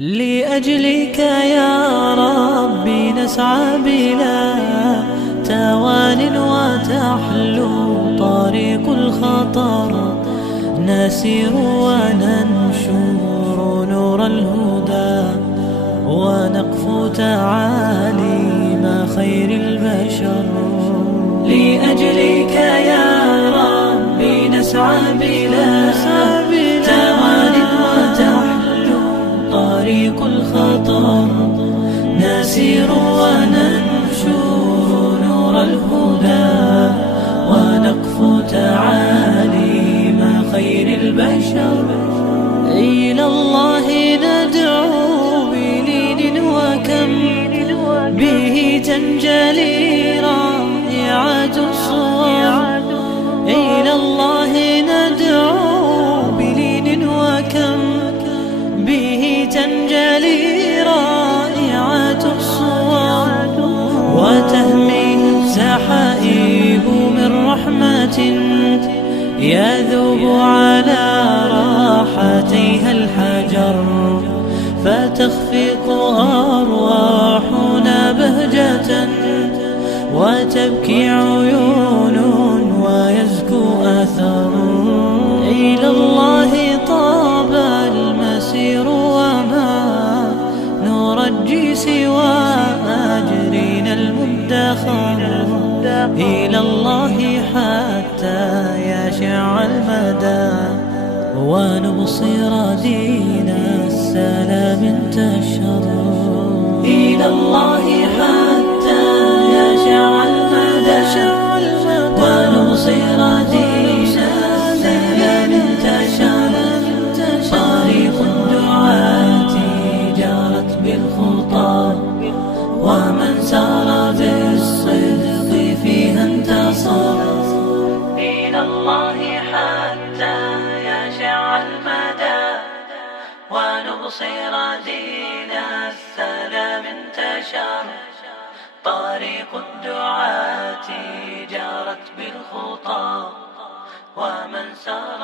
لأجلك يا ربي نسعى بلا توان وتحلو طريق الخطر، نسير وننشر نور الهدى، ونقفو تعاليم خير البشر. لأجلك يا ربي نسعى بلا توان وتحلو طريق الخطر، نسير وننشر نور الهدى، ونقفو تعاليم خير البشر. إلى الله ندعو بلين وكم به تنجلي رائعة الصور. إلى الله ندعو بلين وكم به تنجلي رائعة الصور، وتهمي سحائب من رحمة يذوب على راحتيها الحجر، فتخفق أرواحنا بهجة، وتبكي عيون ويزكو أثر. إلى الله طاب المسير وما نرجي سوى أجرنا المدخر. إلى الله حتى يشع المدى، ونبصر دين السلام انتشر. إلى الله حتى يشع المدى، ونبصر دين السلام انتشر. طريق الدعاة جارت بالخطى، ومن سار بالصدق فيها انتصر. إلى الله حتى يشع المدى، ونبصر دين السلام انتشر. طريق الدعاة جارت بالخطى، ومن سار